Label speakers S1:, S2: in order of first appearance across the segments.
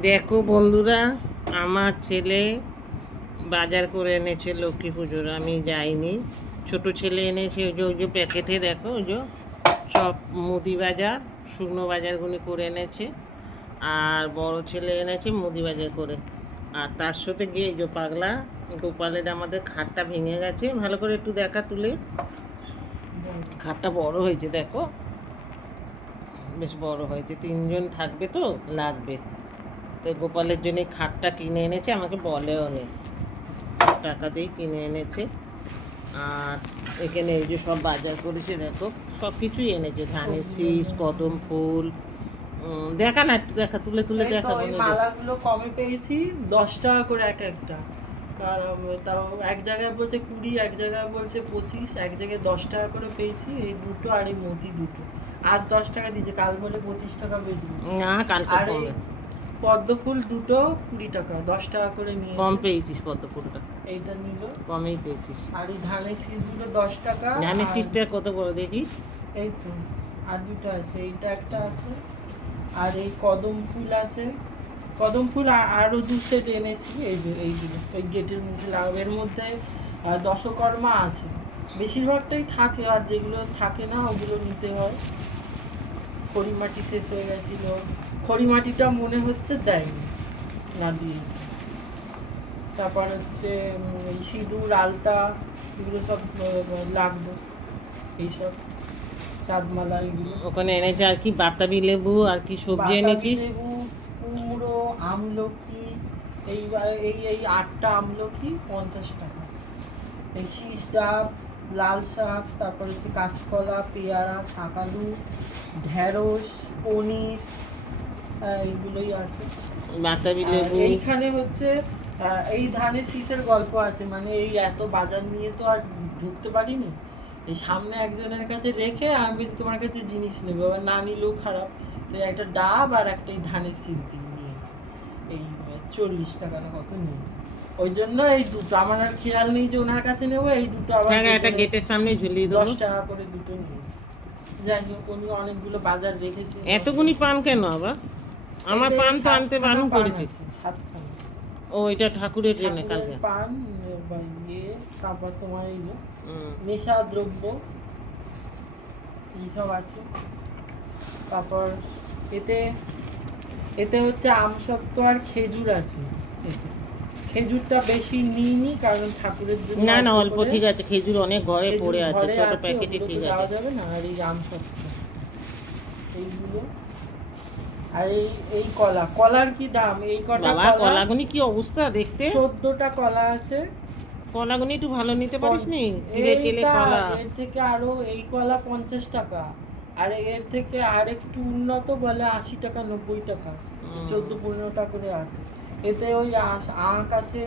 S1: দেখো বন্ধুরা, আমার ছেলে বাজার করে এনেছে লক্ষ্মী পুজোর, আমি যাইনি। ছোট ছেলে এনেছে, ওই যে ওই যে প্যাকেটে দেখো, ওই যে সব মুদি বাজার, শুকনো বাজারগুলি করে এনেছে। আর বড় ছেলে এনেছে মুদি বাজার করে। আর তার সাথে গিয়ে যে পাগলা, গোপালের আমাদের খাটটা ভেঙে গেছে। ভালো করে একটু দেখা তুলে। খাটটা বড় হয়েছে, দেখো। বেশ বড় হয়েছে, তিনজন থাকবে তো, লাগবে। তো গোপালের জন্য খাটটা কিনে এনেছে আমাকে বলেও নেই টাকা দিয়ে কিনে এনেছে। আর এখানে এই যে সব বাজার করেছে দেখো সব কিছুই এনেছে। ধানের শীষ কদম ফুল দেখা না একটু দেখা তুলে তুলে দেখা
S2: মালাগুলো কমে পেয়েছি দশ টাকা করে এক একটা। কারণ তাও এক জায়গায় বলছে কুড়ি এক জায়গায় বলছে পঁচিশ এক জায়গায় দশ টাকা করে পেয়েছি এই দুটো আর এই মতি দুটো। আজ দশ টাকা দিয়েছে কাল বলে পঁচিশ টাকা বেচবো
S1: না কালকে
S2: আর পদ্ম ফুল দুটো কুড়ি টাকা দশ টাকা করে নিয়ে
S1: কম পেয়েছিস পদ্ম ফুলটা
S2: এইটা নিল।
S1: কমেই পেয়েছিস।
S2: আর এই ধানের শীষগুলো দশ টাকা
S1: ধানের শীষটা কত করে দেখি?
S2: এই তো আর দুটো আছে এইটা একটা আছে আর এই কদম ফুল আছে। কদম ফুল আ- আরও দু সেট এনেছি এই যে এইগুলো ওই গেটের মুখে লাগাবো। এর মধ্যে দশকর্মা আছে। বেশিরভাগটাই থাকে আর যেগুলো থাকে না ওগুলো নিতে হয়। খড়ি মাটি শেষ হয়ে গেছিল। খড়ি মাটিটা মনে হচ্ছে দেয়নি না দিয়েছে। তারপর হচ্ছে এই সিঁদুর আলতা এগুলো সব লাগতো এইসব চাঁদমালা এগুলো।
S1: ওখানে এনেছে আর কি বাতাবি লেবু আর কি সবজি এনেছিস?
S2: লেবু, কুমড়ো আমলকি এইবার এই এই আটটা আমলকি পঞ্চাশ টাকা। এই শীষ ডাব লাল শাক তারপর হচ্ছে কাঁচকলা পেয়ারা শাকালু ঢেঁড়স পনির এইগুলোই আছে।
S1: বাতাবি লেবু।
S2: এইখানে হচ্ছে এই ধানের শীষের গল্প আছে মানে এই এত বাজার নিয়ে তো আর ঢুকতে পারিনি। এই সামনে একজনের কাছে রেখে আমি বলছি তোমার কাছে জিনিস নেব। এবার না নিলেও খারাপ। তো একটা ডাব আর একটা এই ধানের শীষ দিয়ে নিয়েছি। এই চল্লিশ টাকা না কত নিয়েছি? ওই জন্য এই দুটো আমার আর খেয়াল নেই যে ওনার কাছে নেব এই দুটো আবার
S1: একটা
S2: গেটে-
S1: গেটের সামনে ঝুলিয়ে
S2: দশ
S1: দেবো
S2: টাকা করে দুটো নিয়েছি। যাই হোক উনি অনেকগুলো বাজার রেখেছে।
S1: এতগুনি পান কেন আবার? আমার পান তো আনতে বারণ করেছি।
S2: সাতখানা।
S1: ও এটা ঠাকুরের জন্য কালকে।
S2: পান বা ইয়ে তারপর তোমার এই নেশা দ্রব্য এইসব আছে। তারপর এতে এতে হচ্ছে আমসত্ত্ব আর খেজুর আছে। খেজুরটা বেশি নিইনি কারণ ঠাকুরের জন্য
S1: না না অল্প ঠিক আছে খেজুর অনেক ঘরে পড়ে আছে ছোট প্যাকেটে ঠিক
S2: দেওয়া
S1: আছে।
S2: যাবে না আর এই আমসত্ত্ব এইগুলো। আর এই এই কলা। কলার কি দাম? এই কটা
S1: বাবা
S2: কলা
S1: কলাগুনি কি অবস্থা দেখতে?
S2: চোদ্দটা কলা আছে।
S1: কলাগুনি একটু ভালো নিতে পারিস নি? কিলে।
S2: এর থেকে আরও এই কলা পঞ্চাশ টাকা। আর এর থেকে আর একটু উন্নত বলে আশি টাকা নব্বই টাকা। চোদ্দ পনেরোটা করে আছে। এতে ওই আখ আছে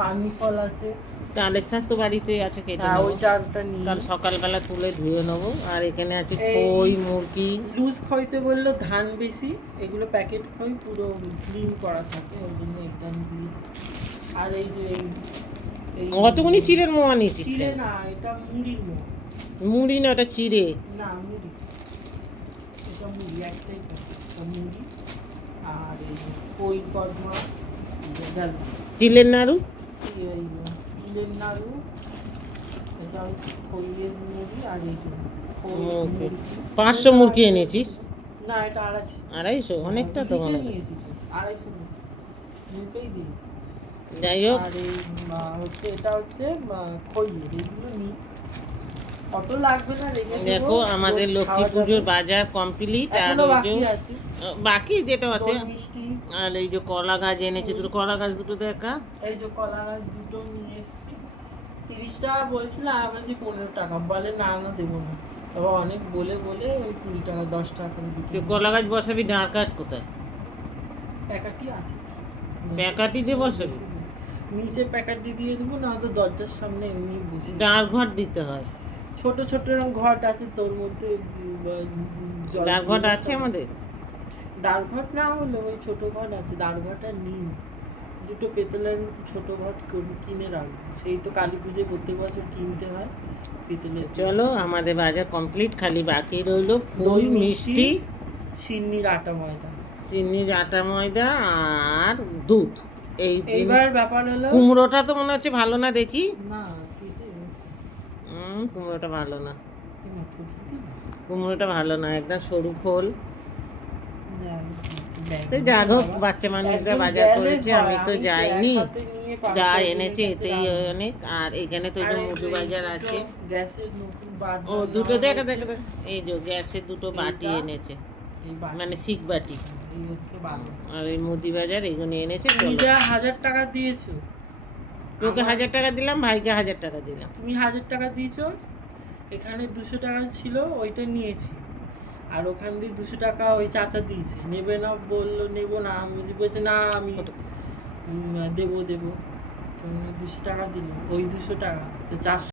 S2: পানি ফল আছে।
S1: চালের শাঁস তো বাড়িতে আছে কেটে
S2: হ্যাঁ। ওই চারটা নিয়ে।
S1: কাল সকালবেলা তুলে ধুয়ে নেব। আর এখানে আছে খই মুরগি।
S2: লুজ খইতে বলল ধান বেশি এগুলো প্যাকেট খই পুরো ক্লিন করা থাকে ওই জন্য দিয়েছি আর এই যে
S1: অতগুনি চিড়ের মোয়া নিয়েছিস
S2: চিড়ে না এটা মুড়ির মোয়া।
S1: মুড়ি না ওটা চিড়ে?
S2: না মুড়ি। এটা মুড়ি একটাই মুড়ি আর কই কদমা
S1: তিলের নাড়ু?
S2: তিলের নাড়ু এটা খইয়ের মুড়ি আর এই।
S1: পাঁচশো মুরগি এনেছিস?
S2: না এটা আড়াইশো।
S1: আড়াইশো? অনেকটা তো মনে।
S2: নিয়েছি আড়াইশো মুরগি। দিয়েছি
S1: যাই হোক।
S2: আর হচ্ছে এটা হচ্ছে খইয়ের এইগুলো নিই কত লাগবে না
S1: দেখো আমাদের লক্ষ্মী পুজোর বাজার কমপ্লিট আর ওই
S2: বাকি
S1: যে বাকি যেটা আছে আর এই যে কলা গাছ এনেছে দুটো। কলা গাছ দুটো দেখা।
S2: এই যে কলা গাছ দুটো নিয়ে এসেছি। তিরিশ টাকা বলছিলাম আমি বলছি পনেরো টাকা। বলে না না দেবো না। তবে অনেক বলে বলে ওই কুড়ি টাকা দশ টাকা করে
S1: তুই কলা গাছ বসাবি ডাঁড় কাঠ কোথায়?
S2: প্যাকাটি আছে।
S1: প্যাকাটি দিয়ে বসাবি?
S2: নিচে প্যাকাটি দিয়ে দেবো না তো দরজার সামনে এমনি বসে
S1: ডাঁড় ঘর দিতে হয়।
S2: ছোট ছোট এরকম ঘট আছে তোর মধ্যে
S1: ঘর
S2: দিয়ে
S1: আছে আমাদের?
S2: দাঁড় ঘট না হলে ওই ছোট ঘট আছে দাঁড় ঘট আর নিম। দুটো পেতলের ছোট ঘট কিনে রাখব সেই তো কালী পুজোয় প্রত্যেক বছর কিনতে হয় পেতলের
S1: চলো আমাদের বাজার কমপ্লিট খালি বাকি রইল
S2: দই,
S1: মিষ্টি
S2: সিন্নির আটা ময়দা।
S1: চিনির আটা ময়দা আর দুধ। এই
S2: এইবার ব্যাপার হলো
S1: কুমড়োটা তো মনে হচ্ছে ভালো না দেখি?
S2: না
S1: কুমড়োটা ভালো না। কুমড়োটা ভালো না একদম সরু খোল। তো যা হোক বাচ্চা মানুষরা বাজার করেছে আমি তো যাইনি। যা এনেছে এতেই অনেক আর এখানে তো যে মধু বাজার আছে। ও দুটো দেখে। দেখে দেখে। এই যে গ্যাসের দুটো বাটি এনেছে। মানে শিক বাটি। আর এই মুদি বাজার এগুলো এনেছে
S2: হাজার টাকা দিয়েছ।
S1: তোকে হাজার টাকা দিলাম ভাইকে হাজার টাকা দিলাম।
S2: তুমি হাজার টাকা দিয়েছ এখানে দুশো টাকা ছিল ওইটা নিয়েছি। আর ওখান দিয়ে দুশো টাকা ওই চাচা দিয়েছে। নেবে না বলল নেব না। আমি বলছে না আমি দেবো দেবো। তো দুশো টাকা দিল ওই দুশো টাকা। তো চারশো